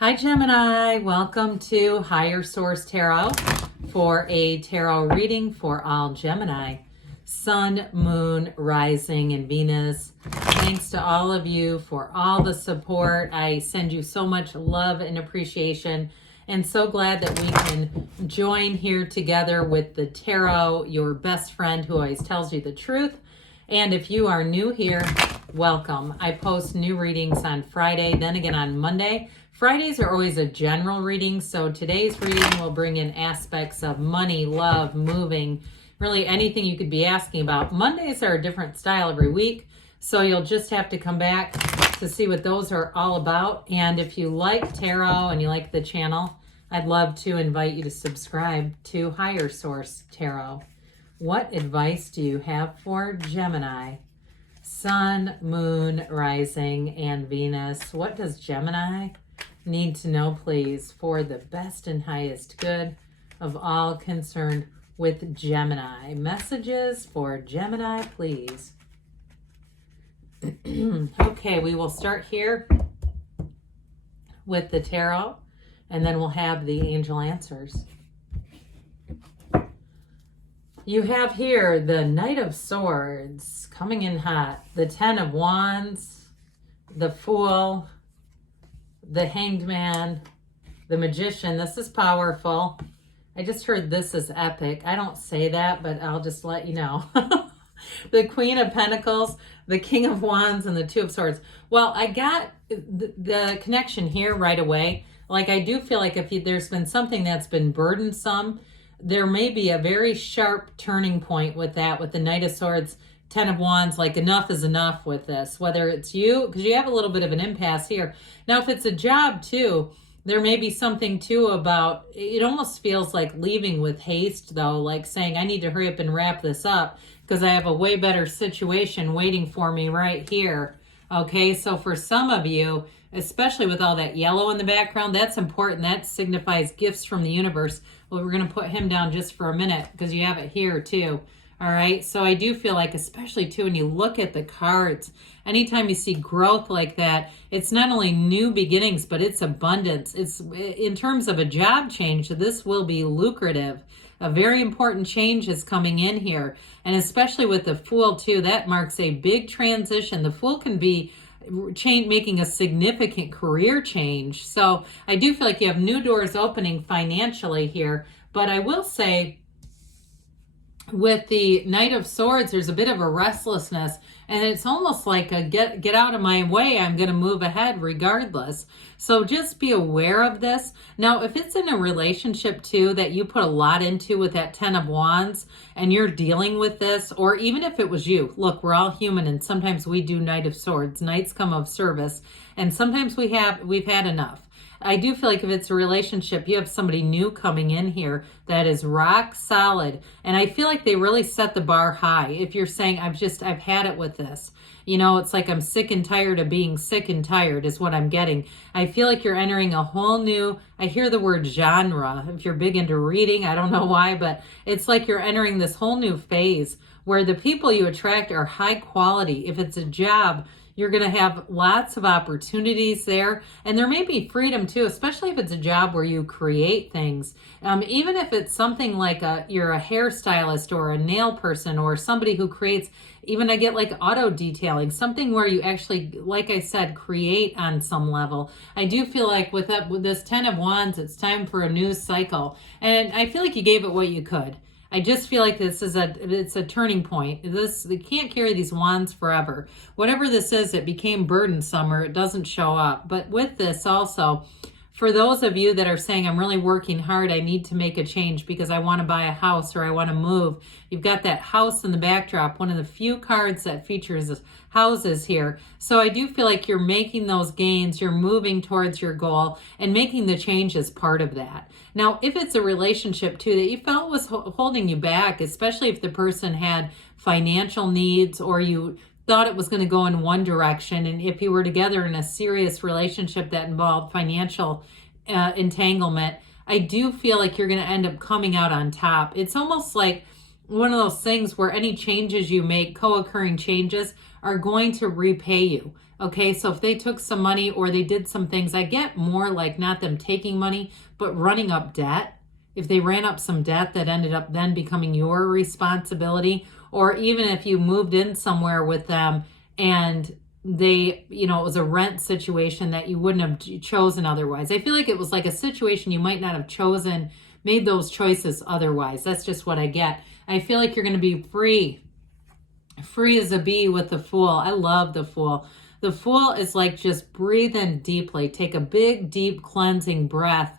Hi Gemini, welcome to Higher Source Tarot for a tarot reading for all Gemini. Sun, Moon, Rising, and Venus. Thanks to all of you for all the support. I send you so much love and appreciation, and so glad that we can join here together with the tarot, your best friend who always tells you the truth. And if you are new here, welcome. I post new readings on Friday, then again on Monday. Fridays are always a general reading, so today's reading will bring in aspects of money, love, moving, really anything you could be asking about. Mondays are a different style every week, so you'll just have to come back to see what those are all about. And if you like tarot and you like the channel, I'd love to invite you to subscribe to Higher Source Tarot. What advice do you have for Gemini? Sun, Moon, Rising, and Venus. What does Gemini need to know, please, for the best and highest good of all concerned with Gemini? Messages for Gemini, please. Okay, we will start here with the tarot, and then we'll have the angel answers. You have here the Knight of Swords coming in hot, the Ten of Wands, the Fool, the Hanged Man, the Magician. This is powerful. I just heard this is epic. I don't say that, but I'll just let you know. The Queen of Pentacles, the King of Wands, and the Two of Swords. Well, I got the connection here right away. Like, I do feel like if there's been something that's been burdensome, there may be a very sharp turning point with that, with the Knight of Swords, Ten of Wands. Like, enough is enough with this. Whether it's you, because you have a little bit of an impasse here. Now, if it's a job too, there may be something too about, it almost feels like leaving with haste though, like saying, I need to hurry up and wrap this up because I have a way better situation waiting for me right here. Okay, so for some of you, especially with all that yellow in the background, that's important. That signifies gifts from the universe. Well, we're going to put him down just for a minute because you have it here too. All right, so I do feel like, especially too, when you look at the cards, anytime you see growth like that, it's not only new beginnings, but it's abundance. It's in terms of a job change, this will be lucrative. A very important change is coming in here. And especially with the Fool too, that marks a big transition. The Fool can be making a significant career change. So I do feel like you have new doors opening financially here. But I will say, with the Knight of Swords, there's a bit of a restlessness, and it's almost like a get out of my way, I'm going to move ahead regardless. So just be aware of this. Now, if it's in a relationship too that you put a lot into with that Ten of Wands and you're dealing with this, or even if it was you, look, we're all human, and sometimes we do Knight of Swords. Knights come of service, and sometimes we've had enough. I do feel like if it's a relationship, you have somebody new coming in here that is rock solid. And I feel like they really set the bar high. If you're saying, I've had it with this. You know, it's like I'm sick and tired of being sick and tired is what I'm getting. I feel like you're entering a whole new, I hear the word genre. If you're big into reading, I don't know why, but it's like you're entering this whole new phase where the people you attract are high quality. If it's a job, you're going to have lots of opportunities there. And there may be freedom too, especially if it's a job where you create things. Even if it's something like you're a hairstylist or a nail person or somebody who creates, even I get like auto detailing, something where you actually, like I said, create on some level. I do feel like with this Ten of Wands, it's time for a new cycle. And I feel like you gave it what you could. I just feel like it's a turning point. They can't carry these wands forever. Whatever this is, it became burdensome or it doesn't show up. But with this also, for those of you that are saying, I'm really working hard, I need to make a change because I want to buy a house or I want to move. You've got that house in the backdrop, one of the few cards that features houses here. So I do feel like you're making those gains, you're moving towards your goal, and making the change is part of that. Now, if it's a relationship too that you felt was holding you back, especially if the person had financial needs or you thought it was going to go in one direction, and if you were together in a serious relationship that involved financial entanglement, I do feel like you're going to end up coming out on top. It's almost like one of those things where any changes you make, co-occurring changes, are going to repay you. Okay, so if they took some money or they did some things, I get more like not them taking money, but running up debt. If they ran up some debt that ended up then becoming your responsibility, or even if you moved in somewhere with them and they, it was a rent situation that you wouldn't have chosen otherwise. I feel like it was like a situation you might not have chosen, made those choices otherwise. That's just what I get. I feel like you're going to be free as a bee with the Fool. I love the Fool. The Fool is like just breathe in deeply. Take a big, deep cleansing breath.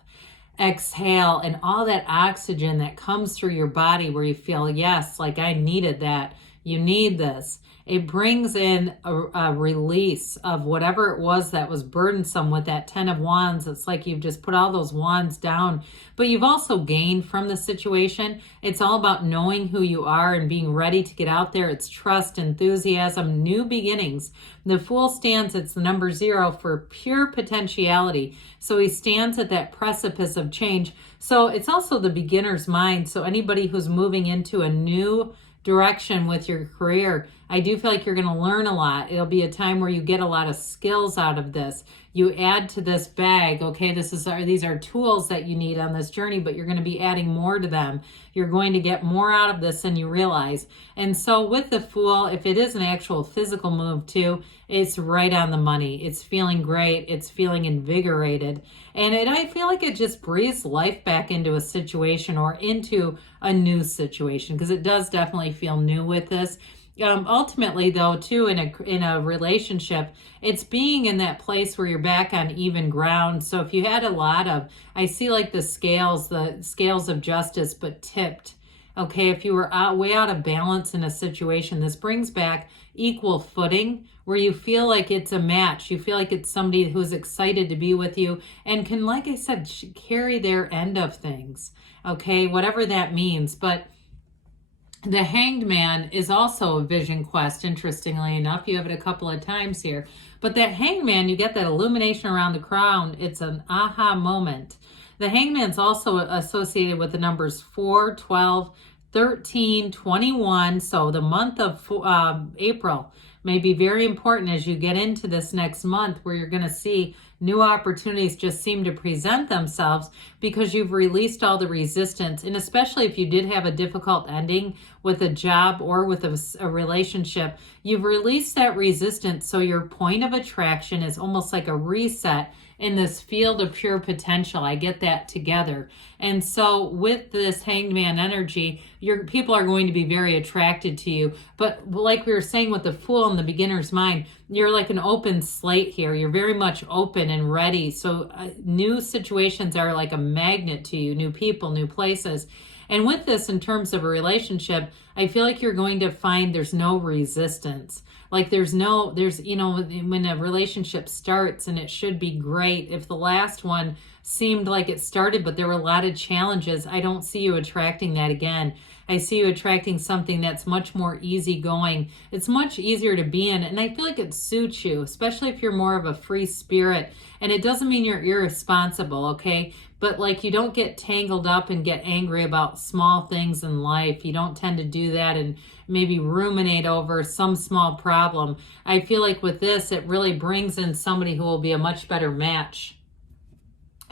Exhale, and all that oxygen that comes through your body where you feel, yes, like I needed that. You need this. It brings in a release of whatever it was that was burdensome with that 10 of Wands. It's like you've just put all those wands down, but you've also gained from the situation. It's all about knowing who you are and being ready to get out there. It's trust, enthusiasm, new beginnings. The Fool stands, it's the number 0 for pure potentiality. So he stands at that precipice of change. So it's also the beginner's mind. So anybody who's moving into a new direction with your career, I do feel like you're going to learn a lot. It'll be a time where you get a lot of skills out of this. You add to this bag, okay, these are tools that you need on this journey, but you're going to be adding more to them. You're going to get more out of this than you realize. And so with the Fool, if it is an actual physical move too, it's right on the money. It's feeling great. It's feeling invigorated. And I feel like it just breathes life back into a situation or into a new situation, because it does definitely feel new with this. Ultimately, though, too, in a relationship, it's being in that place where you're back on even ground. So if you had a lot of, I see like the scales of justice, but tipped. Okay, if you were way out of balance in a situation, this brings back equal footing where you feel like it's a match. You feel like it's somebody who's excited to be with you and can, like I said, carry their end of things. Okay, whatever that means. But the Hanged Man is also a vision quest, interestingly enough. You have it a couple of times here. But that Hanged Man, you get that illumination around the crown. It's an aha moment. The Hanged Man's also associated with the numbers 4, 12, 13, 21. So the month of April may be very important as you get into this next month, where you're going to see new opportunities just seem to present themselves because you've released all the resistance. And especially if you did have a difficult ending with a job or with a relationship, you've released that resistance. So your point of attraction is almost like a reset in this field of pure potential. I get that together. And so with this Hanged Man energy, your people are going to be very attracted to you. But like we were saying with the Fool in the beginner's mind, you're like an open slate here. You're very much open and ready. So new situations are like a magnet to you, new people, new places. And with this, in terms of a relationship, I feel like you're going to find there's no resistance. Like there's when a relationship starts and it should be great, if the last one seemed like it started, but there were a lot of challenges, I don't see you attracting that again. I see you attracting something that's much more easygoing. It's much easier to be in, and I feel like it suits you, especially if you're more of a free spirit. And it doesn't mean you're irresponsible, okay? But like you don't get tangled up and get angry about small things in life. You don't tend to do that and maybe ruminate over some small problem. I feel like with this, it really brings in somebody who will be a much better match.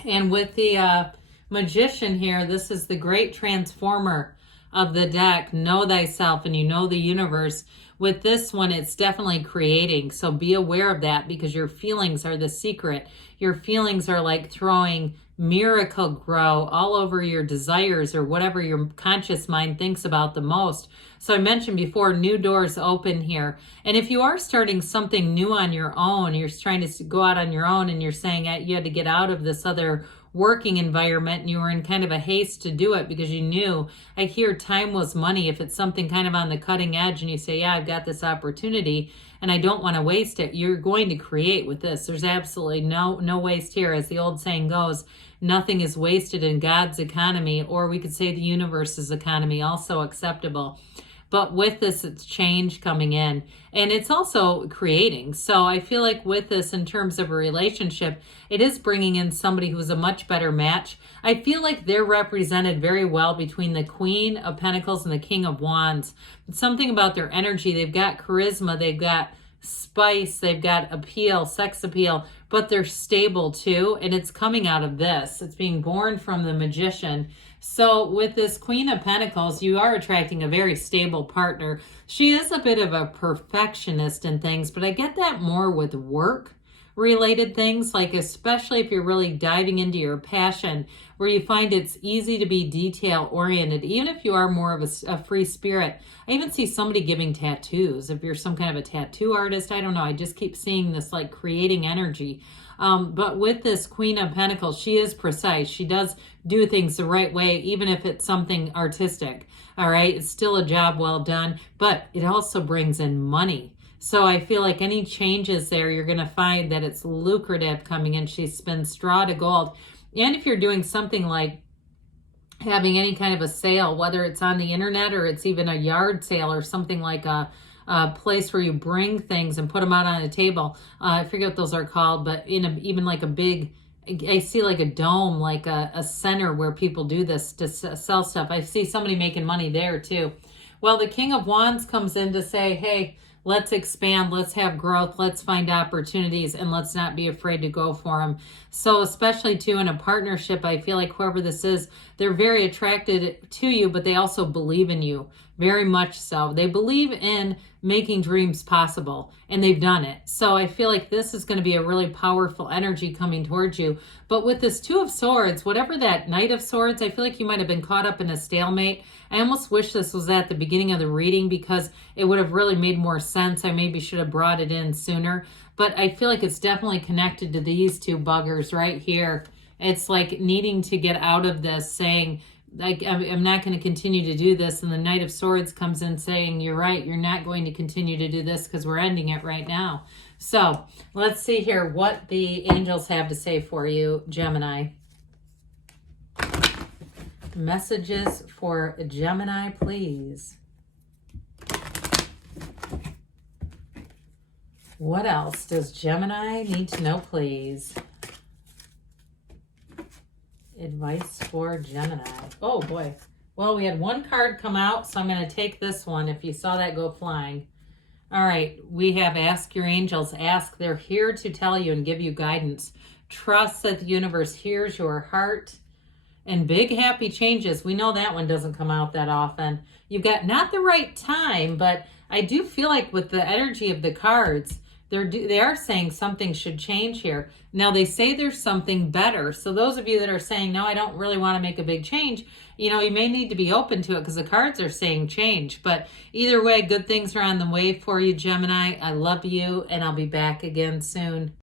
And with the Magician here, this is the great transformer of the deck. Know thyself and you know the universe. With this one, it's definitely creating. So be aware of that, because your feelings are the secret. Your feelings are like throwing miracle grow all over your desires or whatever your conscious mind thinks about the most. So I mentioned before, new doors open here. And if you are starting something new on your own, you're trying to go out on your own and you're saying you had to get out of this other working environment and you were in kind of a haste to do it because you knew, I hear time was money. If it's something kind of on the cutting edge and you say, yeah, I've got this opportunity and I don't want to waste it, you're going to create with this. There's absolutely no waste here. As the old saying goes, nothing is wasted in God's economy, or we could say the universe's economy, also acceptable. But with this, it's change coming in, and it's also creating. So I feel like with this, in terms of a relationship, it is bringing in somebody who's a much better match. I feel like they're represented very well between the Queen of Pentacles and the King of Wands. It's something about their energy. They've got charisma. They've got spice, they've got appeal, sex appeal, but they're stable too. And it's coming out of this. It's being born from the Magician. So with this Queen of Pentacles, you are attracting a very stable partner. She is a bit of a perfectionist in things, but I get that more with work related things, like especially if you're really diving into your passion, where you find it's easy to be detail oriented, even if you are more of a free spirit. I even see somebody giving tattoos. If you're some kind of a tattoo artist, I don't know. I just keep seeing this like creating energy. But with this Queen of Pentacles, she is precise. She does do things the right way, even if it's something artistic. All right. It's still a job well done, but it also brings in money. So I feel like any changes there, you're going to find that it's lucrative coming in. She spins straw to gold. And if you're doing something like having any kind of a sale, whether it's on the internet or it's even a yard sale or something like a place where you bring things and put them out on a table. I forget what those are called, but even like a big, I see like a dome, like a center where people do this to sell stuff. I see somebody making money there too. Well, the King of Wands comes in to say, hey, let's expand, let's have growth, let's find opportunities, and let's not be afraid to go for them. So especially too in a partnership, I feel like whoever this is, they're very attracted to you, but they also believe in you, very much so. They believe in making dreams possible, and they've done it. So I feel like this is going to be a really powerful energy coming towards you. But with this Two of Swords, whatever that Knight of Swords, I feel like you might have been caught up in a stalemate. I almost wish this was at the beginning of the reading because it would have really made more sense. I maybe should have brought it in sooner. But I feel like it's definitely connected to these two buggers right here. It's like needing to get out of this, saying, like, I'm not going to continue to do this. And the Knight of Swords comes in saying, you're right, you're not going to continue to do this because we're ending it right now. So let's see here what the angels have to say for you, Gemini. Messages for Gemini, please. What else does Gemini need to know, please? Advice for Gemini. Oh, boy. Well, we had one card come out, so I'm going to take this one if you saw that go flying. All right. We have Ask Your Angels. Ask. They're here to tell you and give you guidance. Trust that the universe hears your heart. And big happy changes. We know that one doesn't come out that often. You've got not the right time, but I do feel like with the energy of the cards, they are saying something should change here. Now, they say there's something better. So those of you that are saying, no, I don't really want to make a big change, you know, you may need to be open to it because the cards are saying change. But either way, good things are on the way for you, Gemini. I love you, and I'll be back again soon.